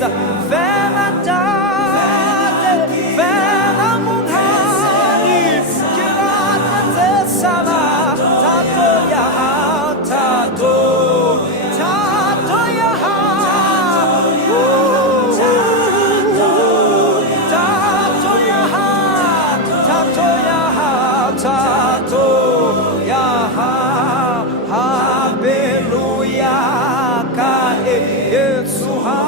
Za vela date, vela munhani, kirata tesala, tato yaha, tato yaha, tato yaha, hallelujah, ka Yesu ha.